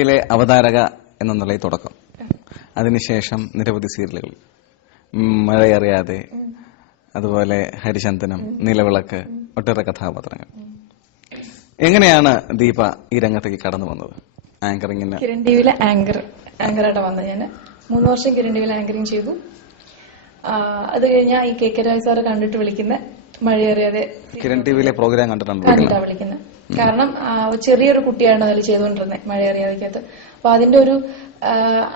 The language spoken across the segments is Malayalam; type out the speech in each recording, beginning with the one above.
യിലെ അവതാരക എന്ന നിലയിൽ തുടക്കം, അതിനുശേഷം നിരവധി സീരിയലുകൾ, മഴയറിയാതെ, അതുപോലെ ഹരിചന്ദനം, നിലവിളക്ക്, ഒട്ടേറെ കഥാപാത്രങ്ങൾ. എങ്ങനെയാണ് ദീപ ഈ രംഗത്തേക്ക് കടന്നു വന്നത്? ആങ്കറിങ്ങിന് കിരൺ ടിവിയിലെ ആങ്കറായിട്ട് വന്നത്. ഞാൻ 3 വർഷം കിരൺ ടിവിയിൽ ആങ്കറിങ് ചെയ്തു. അത് കഴിഞ്ഞാൽ ഈ KK രാജ് സാറ് കണ്ടിട്ട് വിളിക്കുന്ന മഴയറിയാതെ കിരൺ ടിവിയിലെ പ്രോഗ്രാം കണ്ടിട്ടാണ് വിളിക്കുന്നത്. കാരണം ചെറിയൊരു കുട്ടിയാണ് അതിൽ ചെയ്തുകൊണ്ടിരുന്നത് മഴയറിയാതെക്കകത്ത്. അപ്പൊ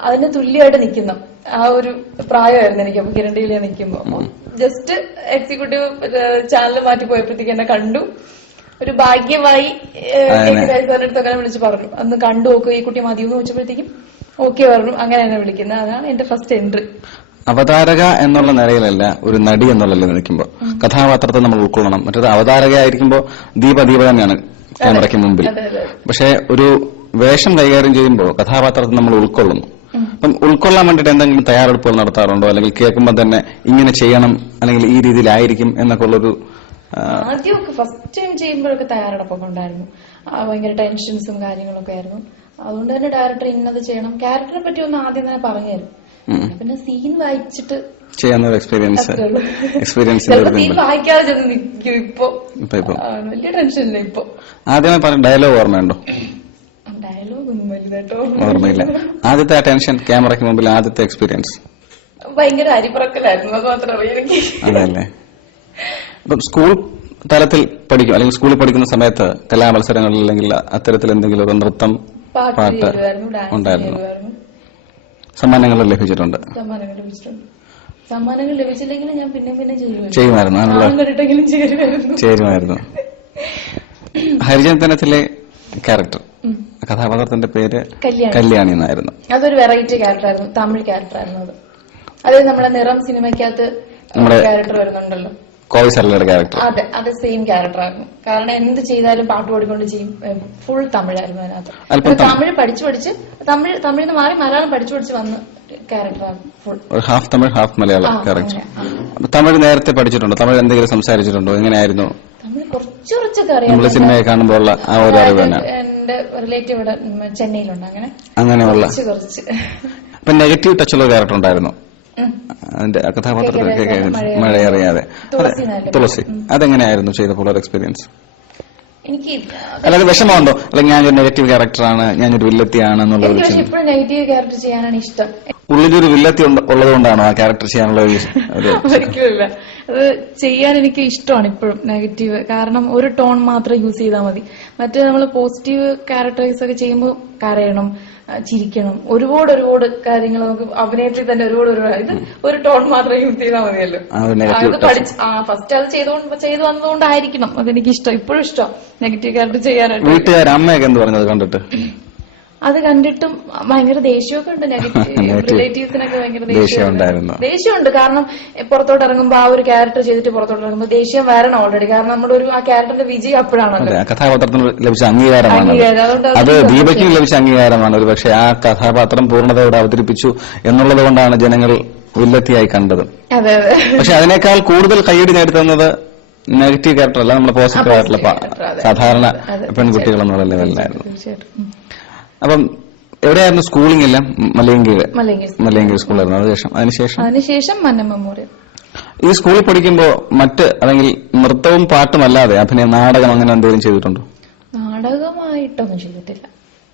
അതിന് തുല്യമായിട്ട് നിൽക്കുന്ന ആ ഒരു പ്രായമായിരുന്നു എനിക്ക്. അപ്പൊ കിരൺ ടിവിയിൽ നിൽക്കുമ്പോ ജസ്റ്റ് എക്സിക്യൂട്ടീവ് ചാനൽ മാറ്റി പോയപ്പോഴത്തേക്ക് എന്നെ കണ്ടു. ഒരു ഭാഗ്യമായി KK രാജ് സാറിന്റെ അടുത്ത് അങ്ങനെ വിളിച്ച് പറഞ്ഞു, അന്ന് കണ്ടു നോക്കുക ഈ കുട്ടി മതി എന്ന് വെച്ചപ്പോഴത്തേക്കും ഓക്കെ പറഞ്ഞു. അങ്ങനെ എന്നെ വിളിക്കുന്നത്. അതാണ് എന്റെ ഫസ്റ്റ് എൻട്രി. അവതാരക എന്നുള്ള നിലയിലല്ല, ഒരു നടി എന്നുള്ള നിൽക്കുമ്പോൾ കഥാപാത്രത്തെ നമ്മൾ ഉൾക്കൊള്ളണം. മറ്റേത് അവതാരകയായിരിക്കുമ്പോൾ ദീപ തന്നെയാണ് ക്യാമറയ്ക്ക് മുമ്പിൽ. പക്ഷെ ഒരു വേഷം കൈകാര്യം ചെയ്യുമ്പോൾ കഥാപാത്രത്തെ നമ്മൾ ഉൾക്കൊള്ളുന്നു. അപ്പം ഉൾക്കൊള്ളാൻ വേണ്ടിയിട്ട് എന്തെങ്കിലും തയ്യാറെടുപ്പുകൾ നടത്താറുണ്ടോ? അല്ലെങ്കിൽ കേൾക്കുമ്പോൾ തന്നെ ഇങ്ങനെ ചെയ്യണം, അല്ലെങ്കിൽ ഈ രീതിയിലായിരിക്കും എന്നൊക്കെ ഉള്ളൊരു? ആദ്യമൊക്കെ ഫസ്റ്റ് ടൈം ചെയ്യുമ്പോഴൊക്കെ തയ്യാറെടുപ്പൊക്കെ ഉണ്ടായിരുന്നു. ഭയങ്കര ടെൻഷൻസും കാര്യങ്ങളൊക്കെ ആയിരുന്നു. അതുകൊണ്ട് തന്നെ ഡയറക്ടർ ഇന്നത് ചെയ്യണം, ക്യാരക്ടറെ പറ്റി ഒന്ന് ആദ്യം തന്നെ പറഞ്ഞു തരും. പിന്നെ സീൻ വായിച്ചിട്ട് ചെയ്യാവുന്ന എക്സ്പീരിയൻസ് സീൻ വായിക്കാതെ ചെന്ന് നിൽക്കും. ഇപ്പൊ വലിയ ടെൻഷനില്ല. ഇപ്പൊ ആദ്യമേ പറഞ്ഞ ഡയലോഗ് ഓർമ്മയുണ്ടോ? ഡയലോഗ് ഒന്നും വലുതായിട്ടോ ഓർമ്മയില്ല. ആദ്യത്തെ ടെൻഷൻ, ക്യാമറയ്ക്ക് മുമ്പിൽ ആദ്യത്തെ എക്സ്പീരിയൻസ് ഭയങ്കര അരിപ്പറക്കലായിരുന്നു. അത് മാത്രം അറിയാം എനിക്ക്. അതല്ലേ. അപ്പം സ്കൂൾ തലത്തിൽ പഠിക്കും, അല്ലെങ്കിൽ സ്കൂളിൽ പഠിക്കുന്ന സമയത്ത് കലാമത്സരങ്ങളിൽ അല്ലെങ്കിൽ അത്തരത്തിൽ എന്തെങ്കിലും ഒരു നൃത്തം, പാട്ട് ഉണ്ടായിരുന്നു? സമ്മാനങ്ങൾ ലഭിച്ചിട്ടുണ്ട്. സമ്മാനങ്ങൾ ലഭിച്ചില്ലെങ്കിൽ ഞാൻ പിന്നെ ചേരുമായിരുന്നു. ഹരിചന്ദനത്തിലെ ക്യാരക്ടർ, കഥാപാത്രത്തിന്റെ പേര് കല്യാണി എന്നായിരുന്നു. അതൊരു വെറൈറ്റി ക്യാരക്ടറായിരുന്നു, തമിഴ് ക്യാരക്ടറായിരുന്നു. അത് നമ്മുടെ നിറം സിനിമയ്ക്കകത്ത് ക്യാരക്ടർ വരുന്നുണ്ടല്ലോ, കോവി സർലയുടെ ക്യാരക്ടർ. അത് സെയിം ക്യാരക്ടറായിരുന്നു. കാരണം എന്ത് ചെയ്താലും പാട്ട് പാടിക്കൊണ്ട് ചെയ്യും. ഫുൾ തമിഴായിരുന്നു അതിനകത്ത്. തമിഴ് പഠിച്ച് തമിഴിൽ മാറി മലയാളം പഠിച്ചു വന്ന ക്യാരക്ടറായിരുന്നു. Full half Tamil half Malayalam character. Tamil നേരത്തെ പഠിച്ചിട്ടുണ്ടോ? തമിഴ് എന്തെങ്കിലും സംസാരിച്ചിട്ടുണ്ടോ? എങ്ങനെയായിരുന്നു? തമിഴ് കുറച്ചൊക്കെ അറിയാം. സിനിമയെ കാണുമ്പോൾ ഉള്ള ആ ഒരു അറിവ് തന്നെ. എന്റെ റിലേറ്റീവ് ഇവിടെ ചെന്നൈയിലുണ്ട്. അങ്ങനെയുള്ള കുറച്ച് അപ്പൊ നെഗറ്റീവ് ടച്ചുള്ള ക്യാരക്ടർ ഉണ്ടായിരുന്നു അതിന്റെ കഥാപാത്രത്തിലൊക്കെ? മഴയറിയാതെ തുളസി, അതെങ്ങനെയായിരുന്നു ചെയ്തപ്പോൾ ഒരു എക്സ്പീരിയൻസ്? എനിക്ക് അല്ലാതെ വിഷമമുണ്ടോ? അല്ലെങ്കിൽ ഞാനൊരു നെഗറ്റീവ് ക്യാരക്ടറാണ്, ഞാനൊരു വില്ലത്തിയാണ് എന്നുള്ള? ഇപ്പോഴും നെഗറ്റീവ് ക്യാരക്ടർ ചെയ്യാനാണ് ഇഷ്ടം. ഉള്ളിലൊരു വില്ലത്തി ഉള്ളതുകൊണ്ടാണോ ആ ക്യാരക്ടർ ചെയ്യാനുള്ള? ഒരിക്കലില്ല, അത് ചെയ്യാൻ എനിക്ക് ഇഷ്ടമാണ് ഇപ്പോഴും നെഗറ്റീവ്. കാരണം ഒരു ടോൺ മാത്രം യൂസ് ചെയ്താൽ മതി. മറ്റേ നമ്മൾ പോസിറ്റീവ് ക്യാരക്ടറൈസ് ഒക്കെ ചെയ്യുമ്പോൾ കരയണം, ചിരിക്കണം, ഒരുപാട് കാര്യങ്ങൾ നമുക്ക് അഭിനയത്തിൽ തന്നെ ഒരുപാട് ഇത് ഒരു ടോൺ മാത്രം യൂസ് ചെയ്താൽ മതിയല്ലോ. ഫസ്റ്റ് അത് ചെയ്തു വന്നതുകൊണ്ടായിരിക്കണം അതെനിക്ക് ഇഷ്ടം, ഇപ്പോഴും ഇഷ്ടം നെഗറ്റീവ് ക്യാരക്ടർ ചെയ്യാനായിട്ട്. വീട്ടുകാർ അമ്മയൊക്കെ എന്ത് പറഞ്ഞത് കണ്ടിട്ട്? അത് കണ്ടിട്ടും ഭയങ്കര ദേഷ്യമൊക്കെ ഉണ്ട്. നെഗറ്റീവ് റിലേറ്റീവ്സിനൊക്കെ ഭയങ്കര ദേഷ്യമുണ്ട്. കാരണം പുറത്തോട്ട് ഇറങ്ങുമ്പോൾ ആ ഒരു ക്യാരക്ടർ ചെയ്തിട്ട് പുറത്തോട്ട് ഇറങ്ങുമ്പോൾ ദേഷ്യം വരണം ഓൾറെഡി. കാരണം നമ്മുടെ ആ ക്യാരക്ടറിന്റെ വിജയം അപ്പോഴാണല്ലോ. കഥാപാത്രത്തിന് ലഭിച്ച അംഗീകാരമാണ് അത്. ദീപയ്ക്കും ലഭിച്ച അംഗീകാരമാണ് ഒരു പക്ഷെ. ആ കഥാപാത്രം പൂർണ്ണതയോടെ അവതരിപ്പിച്ചു എന്നുള്ളത് കൊണ്ടാണ് ജനങ്ങൾ വില്ലത്തിയായി കണ്ടത്. പക്ഷെ അതിനേക്കാൾ കൂടുതൽ കയ്യടി നേടുന്നത് നെഗറ്റീവ് ക്യാരക്ടർ അല്ല, നമ്മുടെ പോസിറ്റീവ് ആയിട്ടുള്ള സാധാരണ പെൺകുട്ടികൾ എന്നുള്ള ലെവലിലായിരുന്നു. അപ്പം എവിടെയായിരുന്നു സ്കൂളിംഗ് എല്ലാം? മലയങ്കീഴ് സ്കൂളായിരുന്നു. അതിനുശേഷം മന്നം മെമ്മോറിയൽ. ഈ സ്കൂളിൽ പഠിക്കുമ്പോ അല്ലെങ്കിൽ നൃത്തവും പാട്ടും അല്ലാതെ അഭിനയം, നാടകം അങ്ങനെ എന്തെങ്കിലും ചെയ്തിട്ടുണ്ടോ? നാടകമായിട്ടൊന്നും ചെയ്തിട്ടില്ല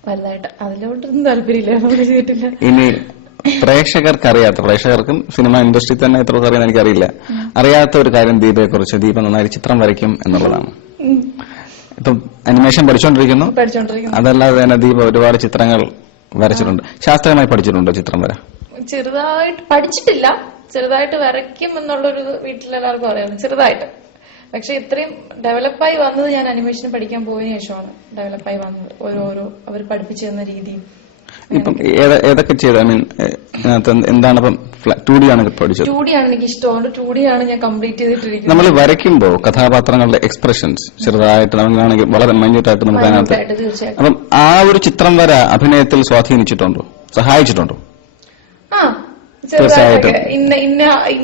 വലുതായിട്ട്. അതിലോട്ടൊന്നും താല്പര്യമില്ല, ചെയ്തിട്ടില്ല. ഇനി പ്രേക്ഷകർക്കും സിനിമ ഇൻഡസ്ട്രി തന്നെ എത്ര അറിയാൻ എനിക്കറിയില്ല, അറിയാത്ത ഒരു കാര്യം ദീപയെ കുറിച്ച്. ദീപ നന്നായി ചിത്രം വരയ്ക്കും എന്നുള്ളതാണ്. ഇപ്പം അനിമേഷൻ പഠിച്ചുകൊണ്ടിരിക്കുന്നു. അതല്ലാതെ തന്നെ ദീപ ഒരുപാട് ചിത്രങ്ങൾ വരച്ചിട്ടുണ്ട്. ശാസ്ത്രീയമായി പഠിച്ചിട്ടുണ്ടോ ചിത്രം വര? ചെറുതായിട്ട് പഠിച്ചിട്ടില്ല, ചെറുതായിട്ട് വരയ്ക്കും എന്നുള്ളൊരു വീട്ടിലെല്ലാവർക്കും അറിയാം, ചെറുതായിട്ട്. പക്ഷെ ഇത്രയും ഡെവലപ്പായി വന്നത് ഞാൻ അനിമേഷൻ പഠിക്കാൻ പോയതിനു ശേഷമാണ് ഡെവലപ്പായി വന്നത്. ഓരോരോ അവർ പഠിപ്പിച്ചു തന്ന രീതിയും. ഇപ്പം ഏതൊക്കെ ചെയ്ത് എന്താണ് ഇപ്പം 2D ആണ് പഠിച്ചത്? 2D ആണ് എനിക്ക് ഇഷ്ടമാണ്. 2D ആണ് ഞാൻ കംപ്ലീറ്റ് ചെയ്തിട്ടിരിക്കുന്നത്. നമ്മൾ വരയ്ക്കുമ്പോ കഥാപാത്രങ്ങളുടെ എക്സ്പ്രഷൻസ് ചെറുതായിട്ട് നമുക്കാണെങ്കിൽ വളരെ മൈന്യൂട്ടായിട്ട് നമുക്ക് അതിനകത്ത്. അപ്പം ആ ഒരു ചിത്രം വര അഭിനയത്തിൽ സ്വാധീനിച്ചിട്ടുണ്ടോ, സഹായിച്ചിട്ടുണ്ടോ? തീർച്ചയായിട്ടും.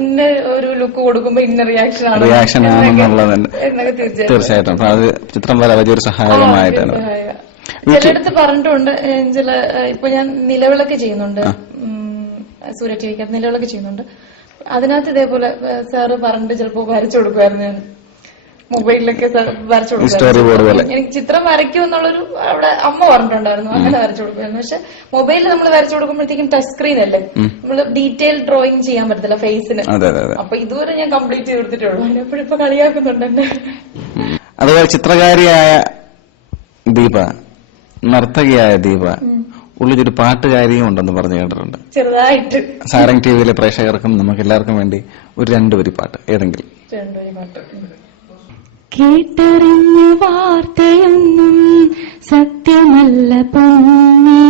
ഇന്ന ഒരു ലുക്ക് കൊടുക്കുമ്പോ ഇന്ന റിയാക്ഷൻ ആണെന്നുള്ളത് തീർച്ചയായിട്ടും അത് ചിത്രം വര വലിയൊരു സഹായകമായിട്ടാണ്. ചിലയിടത്ത് പറഞ്ഞിട്ടുണ്ട്. ചില ഇപ്പൊ ഞാൻ നിലവിളക്ക് ചെയ്യുന്നുണ്ട്, സൂര്യ ടിവിക്കകത്ത് നിലവിളക്ക് ചെയ്യുന്നുണ്ട്. അതിനകത്ത് ഇതേപോലെ സാറ് പറഞ്ഞിട്ട് ചിലപ്പോ വരച്ചു കൊടുക്കുമായിരുന്നു. ഞാൻ മൊബൈലിലൊക്കെ വരച്ചു കൊടുക്കുമായിരുന്നു. എനിക്ക് ചിത്രം വരയ്ക്കും എന്നുള്ളൊരു അവിടെ അമ്മ പറഞ്ഞിട്ടുണ്ടായിരുന്നു, അങ്ങനെ വരച്ചു കൊടുക്കുമായിരുന്നു. പക്ഷെ മൊബൈലിൽ നമ്മൾ വരച്ചു കൊടുക്കുമ്പോഴത്തേക്കും ടച്ച് സ്ക്രീൻ അല്ലേ, നമ്മള് ഡീറ്റെയിൽ ഡ്രോയിങ് ചെയ്യാൻ പറ്റത്തില്ല ഫേസിന്. അപ്പൊ ഇതുവരെ ഞാൻ കംപ്ലീറ്റ് ചെയ്ത് കൊടുത്തിട്ടുള്ളൂ. അതിനെപ്പോഴിപ്പോ കളിയാക്കുന്നുണ്ട് എന്നെ. അതുപോലെ ചിത്രകാരിയായ ദീപ, നർത്തകിയായ ദീപ, ഉള്ളിലൊരു പാട്ടുകാരിയും ഉണ്ടെന്ന് പറഞ്ഞു കേട്ടിട്ടുണ്ട്. ചെറുതായിട്ട് സാരംഗ് ടിവിയിലെ പ്രേക്ഷകർക്കും നമുക്ക് എല്ലാവർക്കും വേണ്ടി ഒരു 2 വരി പാട്ട് ഏതെങ്കിലും. 2 വരി പാട്ട്. കേട്ടറിഞ്ഞ വാർത്തയൊന്നും സത്യമല്ല പൊന്നേ.